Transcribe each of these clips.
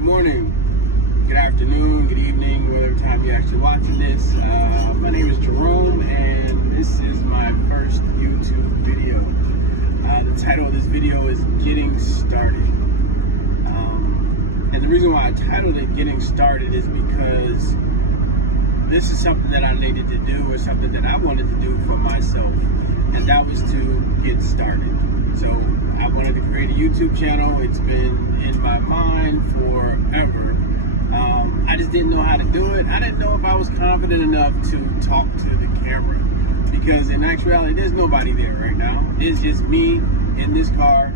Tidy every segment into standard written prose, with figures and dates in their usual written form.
Good morning, good afternoon, good evening, whatever time you're actually watching this. My name is Jerome, and this is my first YouTube video. The title of this video is Getting Started. And the reason why I titled it Getting Started is because this is something that I needed to do, or something that I wanted to do for myself, and that was to get started. So I wanted to create a YouTube channel. It's been in my mind forever. I just didn't know how to do it. I didn't know if I was confident enough to talk to the camera, because in actuality, there's nobody there right now. It's just me in this car,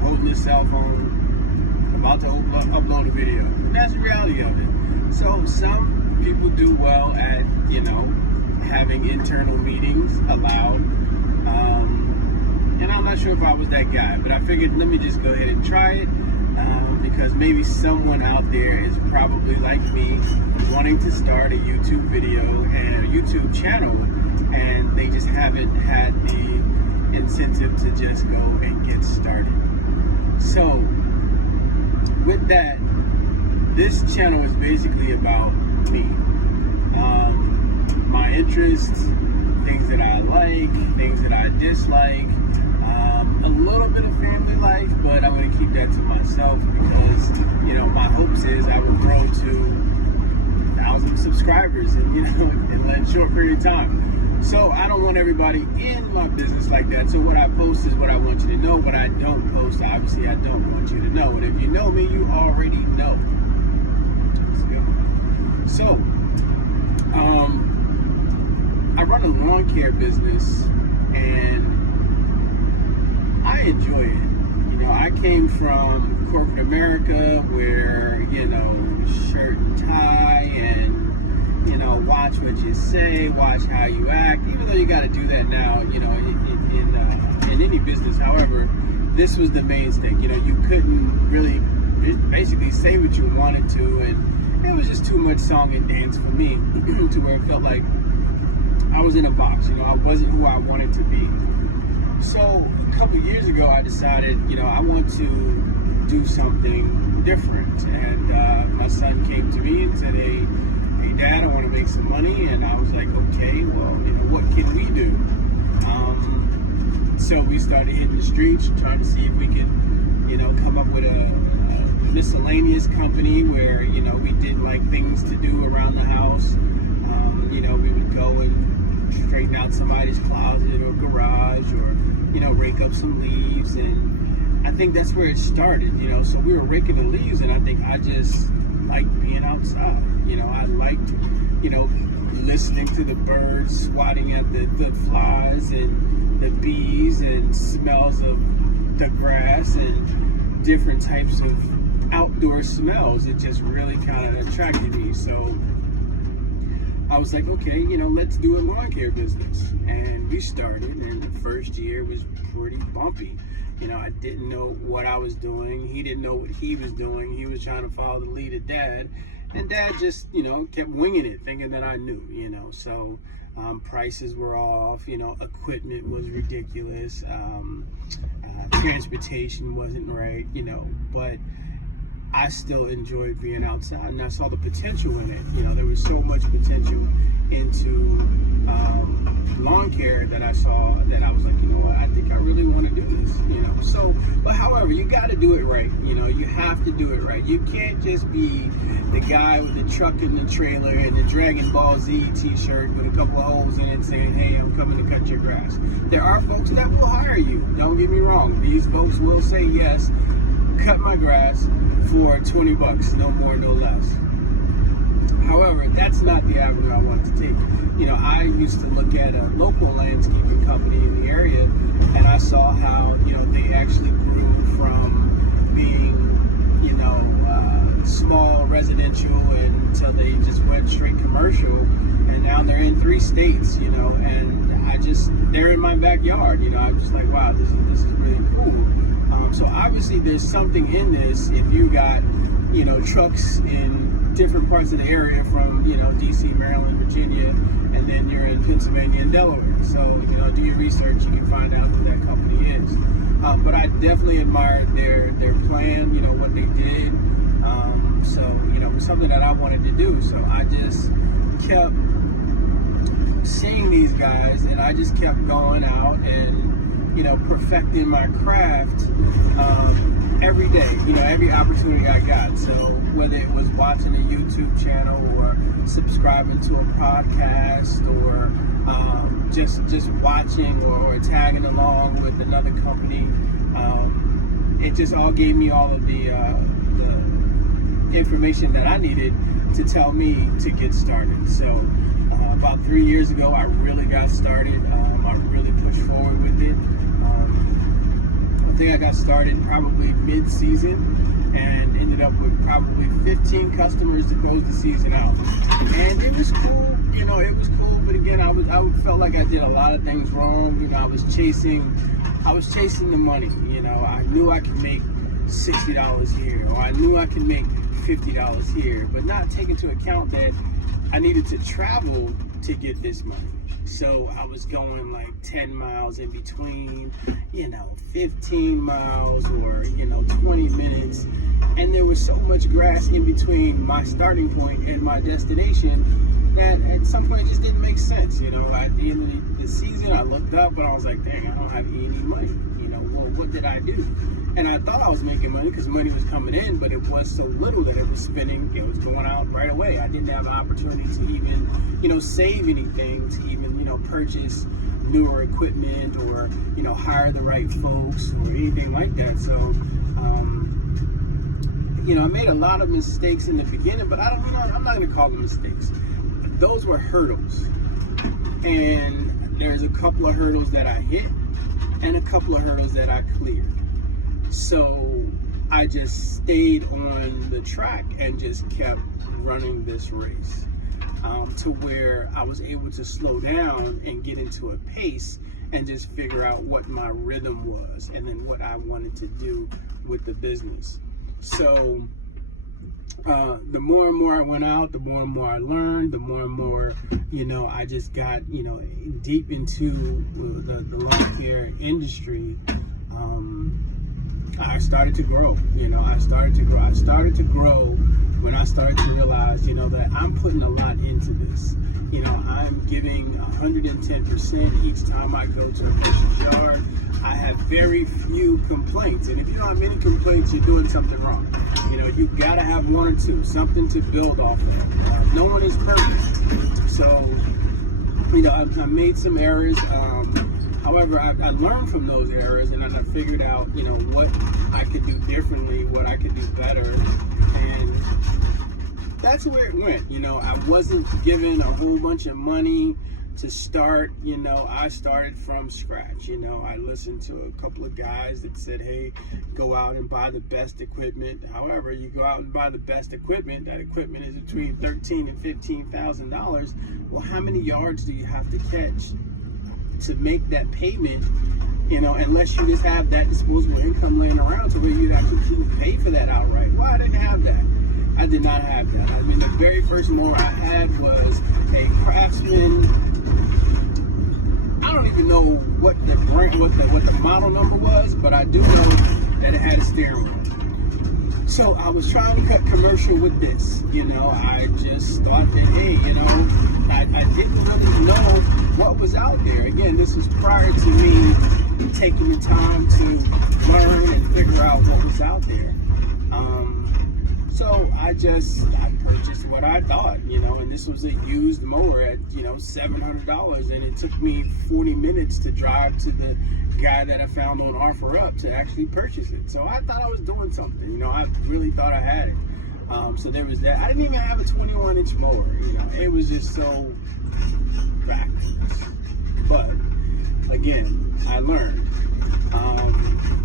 holding this cell phone, about to upload a video. And that's the reality of it. So some people do well at, having internal meetings allowed. And I'm not sure if I was that guy, but I figured let me just go ahead and try it, because maybe someone out there is probably like me, wanting to start a YouTube video and a YouTube channel, and they just haven't had the incentive to just go and get started. So with that, this channel is basically about me, my interests, things that I like, things that I dislike, a little bit of family life, but I'm going to keep that to myself because, my hopes is I will grow to 1,000 subscribers in a short period of time. So I don't want everybody in my business like that. So what I post is what I want you to know. What I don't post, obviously, I don't want you to know. And if you know me, you already know. So, I run a lawn care business, and I enjoy it. I came from corporate America where, shirt and tie and, watch what you say, watch how you act, even though you got to do that now, in any business. However, this was the mainstay. You couldn't really basically say what you wanted to, and it was just too much song and dance for me to where it felt like I was in a box. I wasn't who I wanted to be. So a couple of years ago, I decided, I want to do something different. And my son came to me and said, hey, Dad, I want to make some money. And I was like, okay, well, what can we do? So we started hitting the streets, trying to see if we could, come up with a miscellaneous company where, we did like things to do around the house. We would go and straighten out somebody's closet or garage, or rake up some leaves. And I think that's where it started. So we were raking the leaves, and I think I just liked being outside. I liked listening to the birds swatting at the flies and the bees, and smells of the grass and different types of outdoor smells. It just really kind of attracted me. So I was like, okay, let's do a lawn care business. And we started, and the first year was pretty bumpy. I didn't know what I was doing. He didn't know what he was doing. He was trying to follow the lead of Dad. And Dad just, kept winging it, thinking that I knew, So prices were off, equipment was ridiculous. Transportation wasn't right, but I still enjoyed being outside, and I saw the potential in it. There was so much potential into lawn care that I saw, that I was like, I think I really want to do this, So, but however, you got to do it right. You have to do it right. You can't just be the guy with the truck and the trailer and the Dragon Ball Z t-shirt with a couple of holes in it saying, hey, I'm coming to cut your grass. There are folks that will hire you. Don't get me wrong. These folks will say, yes, cut my grass for $20, no more, no less. However, that's not the avenue I want to take. I used to look at a local landscaping company in the area, and I saw how, they actually grew from being, small residential until they just went straight commercial, and now they're in 3 states, and they're in my backyard, I'm just like, wow, this is really cool. So obviously there's something in this if you got, trucks in different parts of the area from, DC, Maryland, Virginia, and then you're in Pennsylvania and Delaware. So, do your research, you can find out who that company is. But I definitely admired their plan, what they did. I wanted to do. So I just kept seeing these guys, and I just kept going out and, you know, perfecting my craft every day, you know, every opportunity I got. So whether it was watching a YouTube channel or subscribing to a podcast or just watching or tagging along with another company, it just all gave me all of the information that I needed to tell me to get started. So about 3 years ago, I really got started. I really pushed forward with it. I think I got started probably mid-season and ended up with probably 15 customers to close the season out. And it was cool, you know, it was cool. But again, I felt like I did a lot of things wrong. You know, I was chasing the money. You know, I knew I could make $60 here, or I knew I could make $50 here, but not take into account that I needed to travel to get this money. So I was going like 10 miles in between, you know, 15 miles or, you know, 20 minutes. And there was so much grass in between my starting point and my destination that at some point it just didn't make sense. You know, at the end of the season, I looked up and I was like, dang, I don't have any money. You know, well, what did I do? And I thought I was making money because money was coming in, but it was so little that it was spinning. It was going out right away. I didn't have an opportunity to even, you know, save anything, to even, you know, purchase newer equipment or, you know, hire the right folks or anything like that. So, you know, I made a lot of mistakes in the beginning, but I'm not going to call them mistakes. Those were hurdles. And there's a couple of hurdles that I hit and a couple of hurdles that I cleared. So I just stayed on the track and just kept running this race to where I was able to slow down and get into a pace and just figure out what my rhythm was and then what I wanted to do with the business. So the more and more I went out, the more and more I learned, the more and more, you know, I just got, you know, deep into the lawn care industry. I started to grow, you know, I started to grow when I started to realize, you know, that I'm putting a lot into this. You know, I'm giving 110% each time I go to a fish's yard. I have very few complaints. And if you don't have many complaints, you're doing something wrong. You know, you gotta have one or two, something to build off of. No one is perfect. So, you know, I made some errors. However, I learned from those errors, and then I figured out, you know, what I could do differently, what I could do better, and that's where it went. You know, I wasn't given a whole bunch of money to start. You know, I started from scratch. You know, I listened to a couple of guys that said, hey, go out and buy the best equipment. However, you go out and buy the best equipment, that equipment is between $13,000 and $15,000. Well, how many yards do you have to catch to make that payment, you know, unless you just have that disposable income laying around to where you actually pay for that outright? Well, I didn't have that. I did not have that. I mean, the very first mower I had was a Craftsman. I don't even know what the brand, what the model number was, but I do know that it had a steering wheel. So I was trying to cut commercial with this. You know, I just thought that, hey, you know, I didn't really know what was out there. Again, this was prior to me taking the time to learn and figure out what was out there. So I purchased what I thought, you know, and this was a used mower at, you know, $700, and it took me 40 minutes to drive to the guy that I found on OfferUp to actually purchase it. So I thought I was doing something, you know, I really thought I had it. So there was that. I didn't even have a 21-inch mower, you know, it was just so backwards. But again, I learned.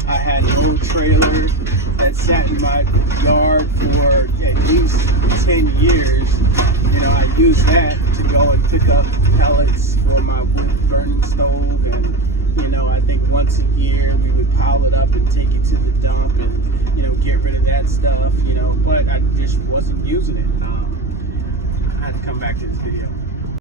I had a little trailer that sat in my yard for at least 10 years. You know, I used that to go and pick up pellets for my wood burning stove. And, you know, I think once a year we would pile it up and take it to the dump and, you know, get rid of that stuff, you know. But I just wasn't using it. I had to come back to this video.